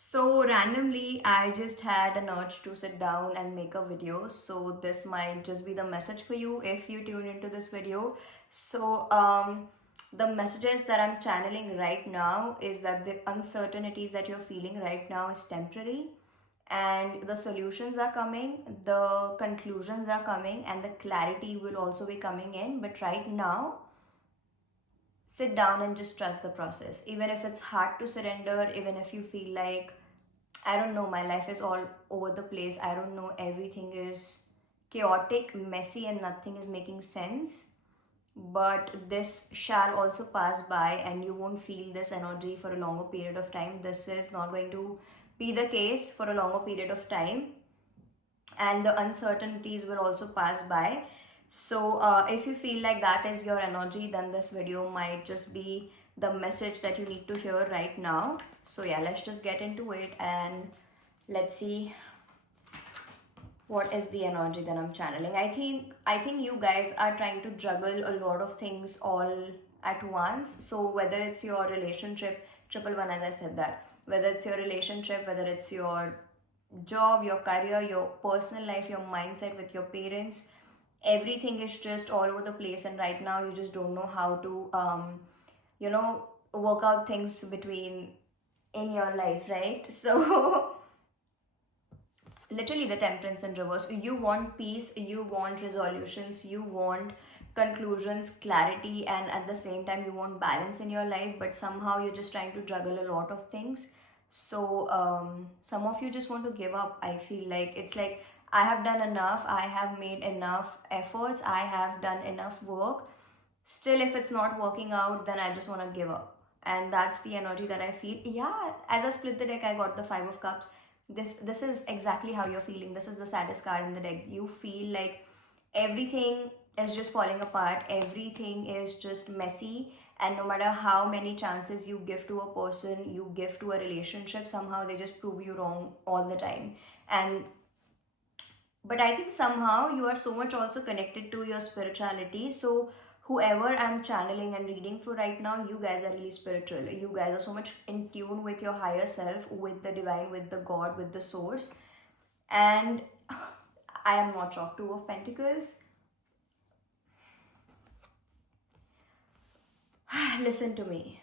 So randomly, I just had an urge to sit down and make a video. So this might just be the message for you if you tune into this video. So the messages that I'm channeling right now is that the uncertainties that you're feeling right now is temporary, and the solutions are coming, the conclusions are coming, and the clarity will also be coming in. But right now, sit down and just trust the process. Even if it's hard to surrender, even if you feel like, I don't know, my life is all over the place, I don't know, everything is chaotic, messy, and nothing is making sense. But this shall also pass by, and you won't feel this energy for a longer period of time. This is not going to be the case for a longer period of time, and the uncertainties will also pass by. So if you feel like that is your energy, then this video might just be the message that you need to hear right now. So yeah, let's just get into it and let's see what is the energy that I'm channeling. I think you guys are trying to juggle a lot of things all at once. So whether it's your relationship, triple one, as I said, that whether it's your relationship, whether it's your job, your career, your personal life, your mindset with your parents, everything is just all over the place. And right now, you just don't know how to, work out things between in your life, right? So, literally, the temperance in reverse. You want peace, you want resolutions, you want conclusions, clarity, and at the same time, you want balance in your life, but somehow you're just trying to juggle a lot of things. So some of you just want to give up. I feel like it's like, I have done enough, I have made enough efforts, I have done enough work. Still, if it's not working out, then I just want to give up. And that's the energy that I feel. Yeah, as I split the deck, I got the Five of Cups. This is exactly how you're feeling. This is the saddest card in the deck. You feel like everything is just falling apart, everything is just messy, and no matter how many chances you give to a person, you give to a relationship, somehow they just prove you wrong all the time. And but I think somehow you are so much also connected to your spirituality. So whoever I'm channeling and reading for right now, you guys are really spiritual. You guys are so much in tune with your higher self, with the divine, with the God, with the source. And I am not shocked. Two of Pentacles. Listen to me.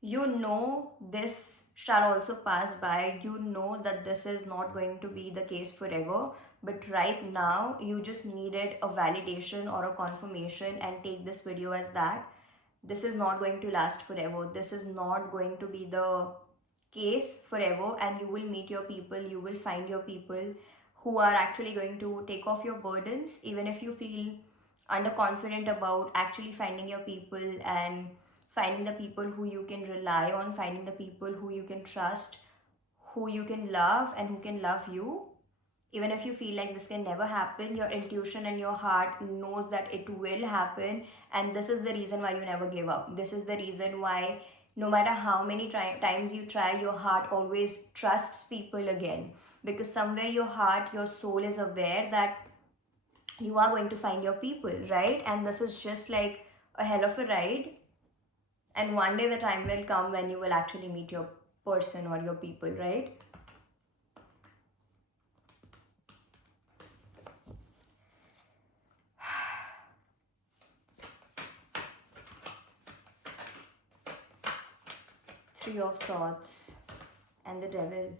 You know this shall also pass by. You know that this is not going to be the case forever. But right now, you just needed a validation or a confirmation, and take this video as that. This is not going to last forever. This is not going to be the case forever, and you will meet your people. You will find your people who are actually going to take off your burdens, even if you feel underconfident about actually finding your people and finding the people who you can rely on, finding the people who you can trust, who you can love, and who can love you. Even if you feel like this can never happen, your intuition and your heart knows that it will happen. And this is the reason why you never give up. This is the reason why, no matter how many times you try, your heart always trusts people again. Because somewhere your heart, your soul is aware that you are going to find your people, right? And this is just like a hell of a ride. And one day the time will come when you will actually meet your person or your people, right? Three of Swords and the Devil.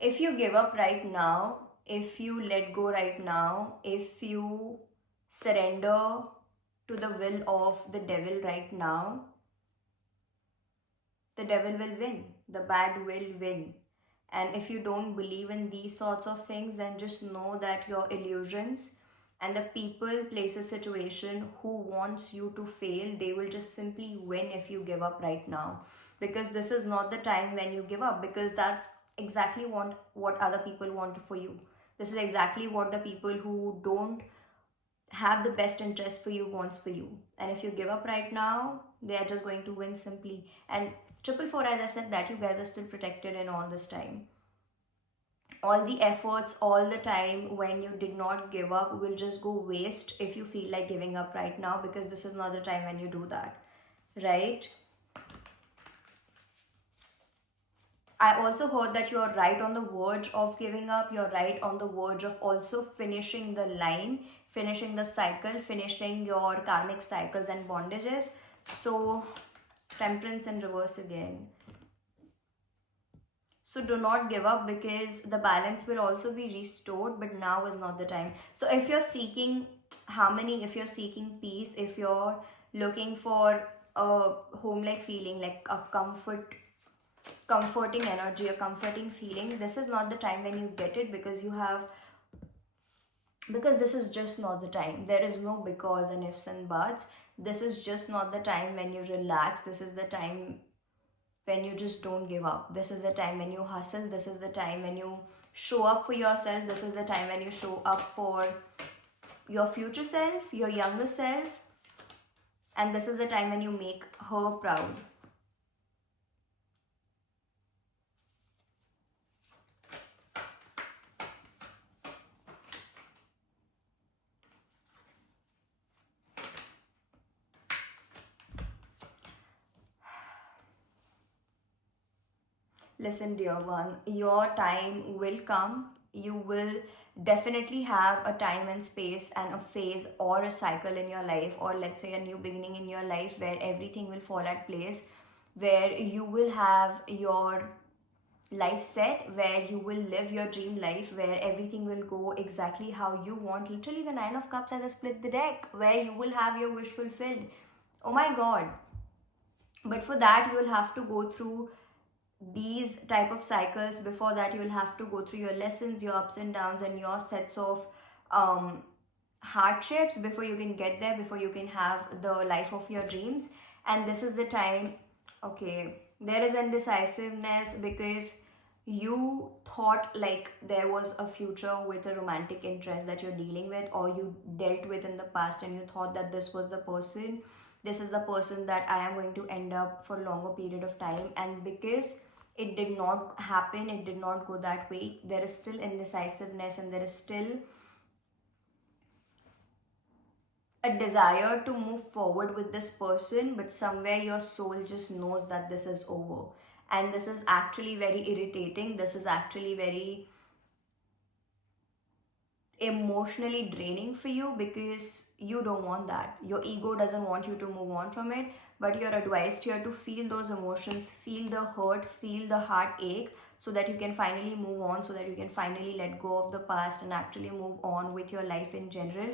If you give up right now, if you let go right now, if you surrender to the will of the devil right now, the devil will win. The bad will win. And if you don't believe in these sorts of things, then just know that your illusions and the people, places, situation who wants you to fail, they will just simply win if you give up right now. Because this is not the time when you give up, because that's exactly what other people want for you. This is exactly what the people who don't have the best interest for you wants for you. And if you give up right now, they are just going to win simply. And triple four, as I said, that you guys are still protected in all this time. All the efforts, all the time when you did not give up will just go waste if you feel like giving up right now, because this is not the time when you do that, right? I also heard that you're right on the verge of giving up. You're right on the verge of also finishing the line, finishing the cycle, finishing your karmic cycles and bondages. So, temperance in reverse again. So do not give up, because the balance will also be restored, but now is not the time. So if you're seeking harmony, if you're seeking peace, if you're looking for a home-like feeling, like a comforting energy, a comforting feeling, this is not the time when you get it, because this is just not the time. There is no because and ifs and buts. This is just not the time when you relax. This is the time when you just don't give up. This is the time when you hustle. This is the time when you show up for yourself. This is the time when you show up for your future self, your younger self. And this is the time when you make her proud. Listen, dear one, your time will come. You will definitely have a time and space and a phase or a cycle in your life, or let's say a new beginning in your life, where everything will fall at place, where you will have your life set, where you will live your dream life, where everything will go exactly how you want. Literally, the Nine of Cups has a split the deck, where you will have your wish fulfilled. Oh my god. But for that, you will have to go through these type of cycles. Before that, you will have to go through your lessons, your ups and downs, and your sets of um, hardships before you can get there, before you can have the life of your dreams. And this is the time. Okay, there is indecisiveness because you thought like there was a future with a romantic interest that you're dealing with, or you dealt with in the past, and you thought that this was the person, this is the person that I am going to end up for a longer period of time. And because it did not happen, it did not go that way, there is still indecisiveness, and there is still a desire to move forward with this person, but somewhere your soul just knows that this is over. And this is actually very irritating. This is actually very emotionally draining for you, because you don't want that. Your ego doesn't want you to move on from it, but you're advised here to feel those emotions, feel the hurt, feel the heartache, so that you can finally move on, so that you can finally let go of the past and actually move on with your life in general.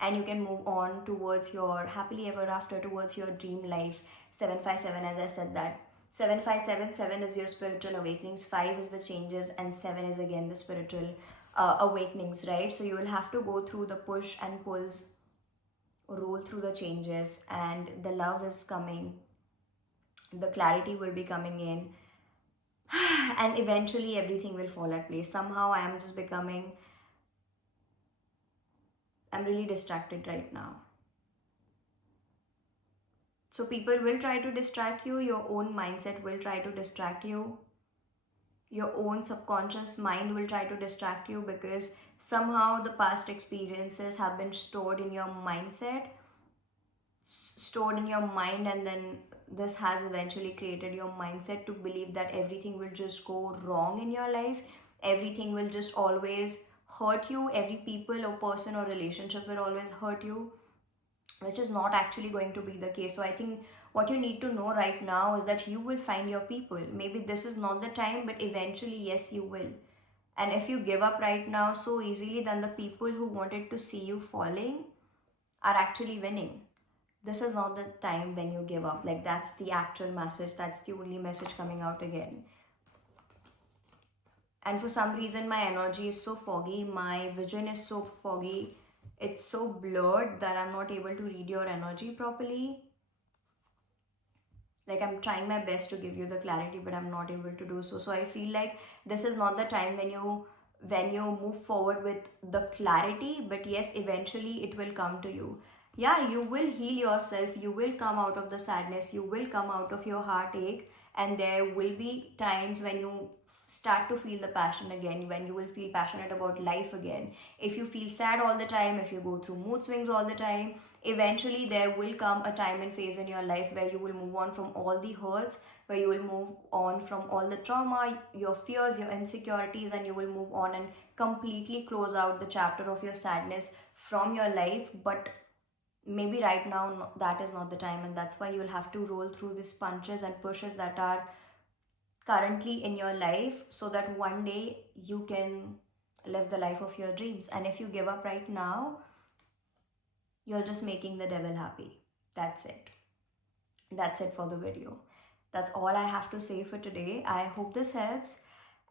And you can move on towards your happily ever after, towards your dream life. 757, as I said, that 7 is your spiritual awakenings, 5 is the changes, and 7 is again the spiritual awakenings, right? So you will have to go through the push and pulls, roll through the changes, and the love is coming, the clarity will be coming in, and eventually everything will fall at place. Somehow I'm really distracted right now. So people will try to distract you, your own mindset will try to distract you, your own subconscious mind will try to distract you, because somehow the past experiences have been stored in your mindset, stored in your mind, and then this has eventually created your mindset to believe that everything will just go wrong in your life, everything will just always hurt you, every people or person or relationship will always hurt you, which is not actually going to be the case. So I think what you need to know right now is that you will find your people. Maybe this is not the time, but eventually, yes, you will. And if you give up right now so easily, then the people who wanted to see you falling are actually winning. This is not the time when you give up. Like, that's the actual message. That's the only message coming out again. And for some reason, my energy is so foggy, my vision is so foggy, it's so blurred that I'm not able to read your energy properly. Like, I'm trying my best to give you the clarity, but I'm not able to do so. So I feel like this is not the time when you move forward with the clarity, but yes, eventually it will come to you. Yeah, you will heal yourself, you will come out of the sadness, you will come out of your heartache, and there will be times when you start to feel the passion again, when you will feel passionate about life again. If you feel sad all the time, if you go through mood swings all the time, eventually there will come a time and phase in your life where you will move on from all the hurts, where you will move on from all the trauma, your fears, your insecurities, and you will move on and completely close out the chapter of your sadness from your life. But maybe right now that is not the time, and that's why you'll have to roll through these punches and pushes that are currently in your life, so that one day you can live the life of your dreams. And if you give up right now, you're just making the devil happy. That's it. That's it for the video. That's all I have to say for today. I hope this helps.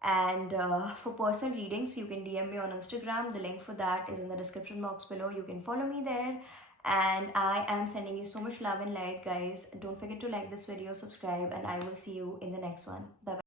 And for personal readings, you can DM me on Instagram. The link for that is in the description box below. You can follow me there. And I am sending you so much love and light, guys. Don't forget to like this video, subscribe, and I will see you in the next one. Bye bye.